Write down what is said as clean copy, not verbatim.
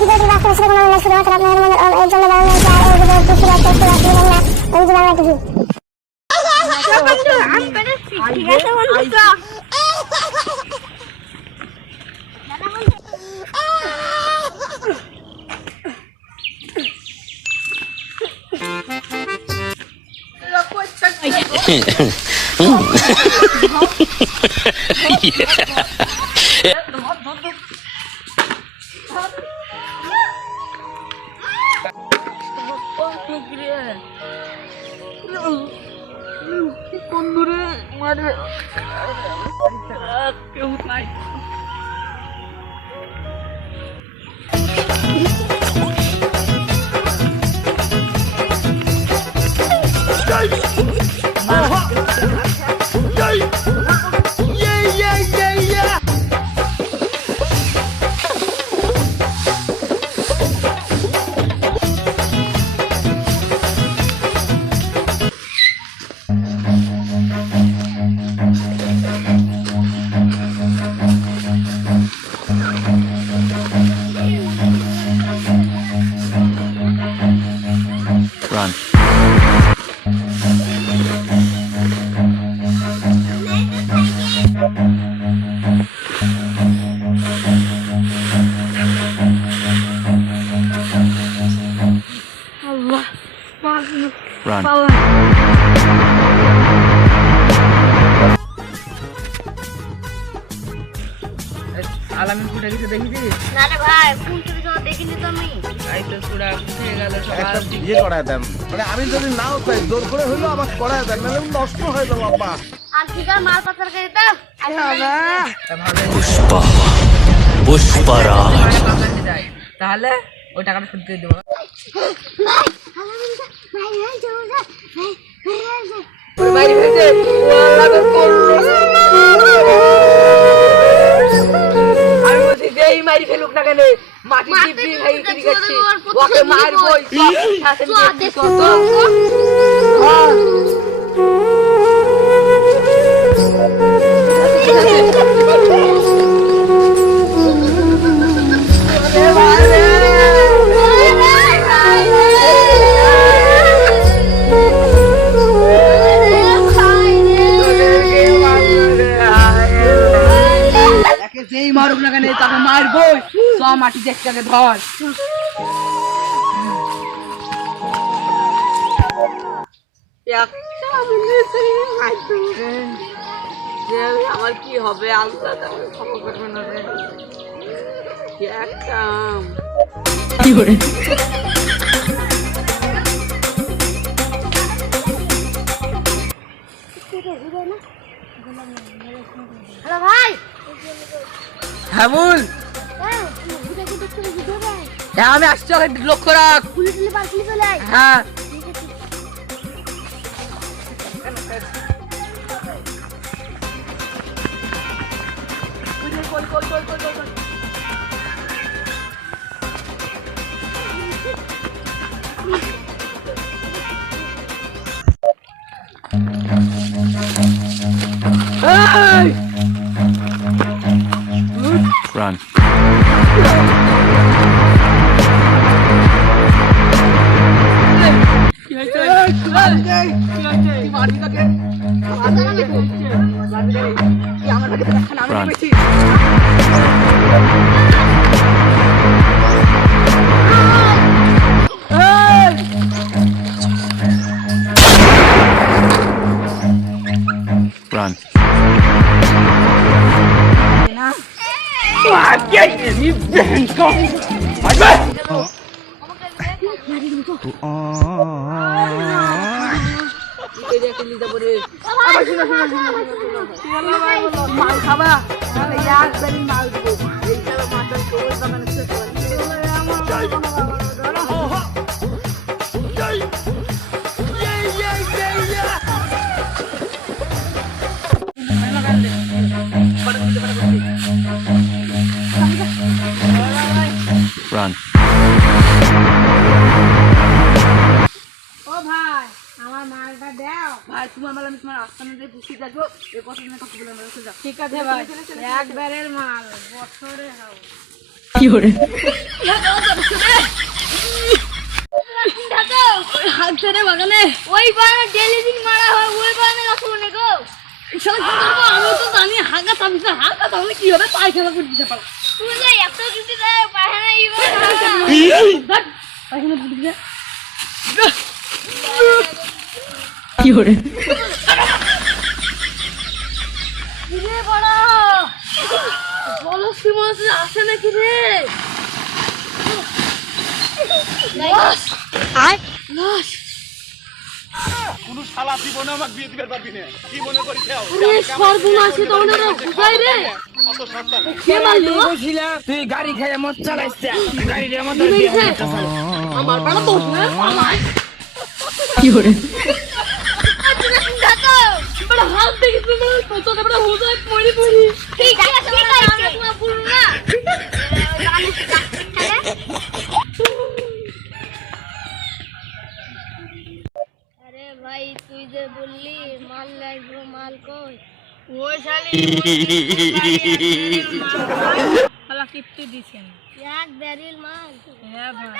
ভিডিওটি বাস্তবে ছিল কোনো শুধুমাত্র আপনাদের মনে এর জন্য বানানো হয়েছে। আর এই ভিডিওটি শুধু একটা একটু রাখবেন না, ওই যে বাংলা টিভি। ঠিক আছে বন্ধু, বন্ধুরে মারে কেউ নাই। Run. Allah, Run. আলামিন ফুটে গেছে দেখিস? না রে ভাই, কোন ছবি তো দেখিনি তো আমি। এই তো পুরা উঠে গেল সকাল। বিয়ে করায় দেন, মানে আমি যদি নাও চাই জোর করে হইলো আবার করায় দেন, নাহলে নষ্ট হয়ে যাবো আব্বা। আর কি কার মাল পাচার করে দাও। Pushpa. Pushparaj. তাহলে ওই টাকাটা শোধ করে দেবো। বাইরে ফেলছে আমি বলছি যে এই মারি ফেলুক না কেন, মাটি টিপি খাই কি করছি ওকে মারবই শাসন করছি কত। যেই মারুক না কেন তাকে মারবই, সব মাটি দেখতে ধর। আমার কি হবে আল্লাহ ক্ষমা করবে না রে। একটা কি করে হ্যালো ভাই, হ্যাঁ বল। হ্যাঁ ভিডিও দেখতে ভিডিও ভাই, হ্যাঁ আমি আসছি, লক্ষ্য রাখ। পুলিশ পার্কিং চলে আয়। হ্যাঁ Run. Run. মাল খাবা তাহলে এক বেরি মাল দেবো। এই খেলা মাথা তোর দোকানে শেষ করে Run. ও ভাই, আমার মালটা দাও। ভাই তোমার মাল আমি তোমার আস্তানে দিয়ে পুষিয়ে যাবো, এই কথা তুমি কথা বলে মেরে যাও। ঠিক আছে ভাই, একবারের মাল বছরে হবে। কি করে করছে রে বাগানে? ওই বাগানে ডেলি দিন মারা হয়, ওই বাগানে গাছ বনে গো। শালা কি করবো? আমি তো জানি হাগা থামিস না, হাগা থামলে কি হবে? পায়খানা করে দিতে পারো। তুমি যে এত কিছু দেয় পায়খানা ইবা দেখ, পায়খানা করে দিতে। রে বড়া বলো শ্রীমন্ত আসে নাকি রে? আর লাশ। কোন শালা জীবনে আমাকে বিয়ে দিতে পারবি না কি মনে করিস ওরে সর্বনাশ, তো ওটা কোথায় রে? অত সস্তা না। কে মারলো? তুই গাড়ি খাইয়া মদ চালাইছিস গাড়ির মধ্যে কি হয়েছে? আমার বেলা দোষ না, আমার। দেখো বড় হাত দেখি তুমি তোকে বড় হোজায় পড়ি পড়ি। ঠিক আছে আমরা তোমার পুরো না আরে ভাই তুই যে বললি মাল লাগবে, মাল কই? ওই শালি শালা কিপ্তি দিছেন। এক ব্যারিল মাল। হ্যাঁ ভাই।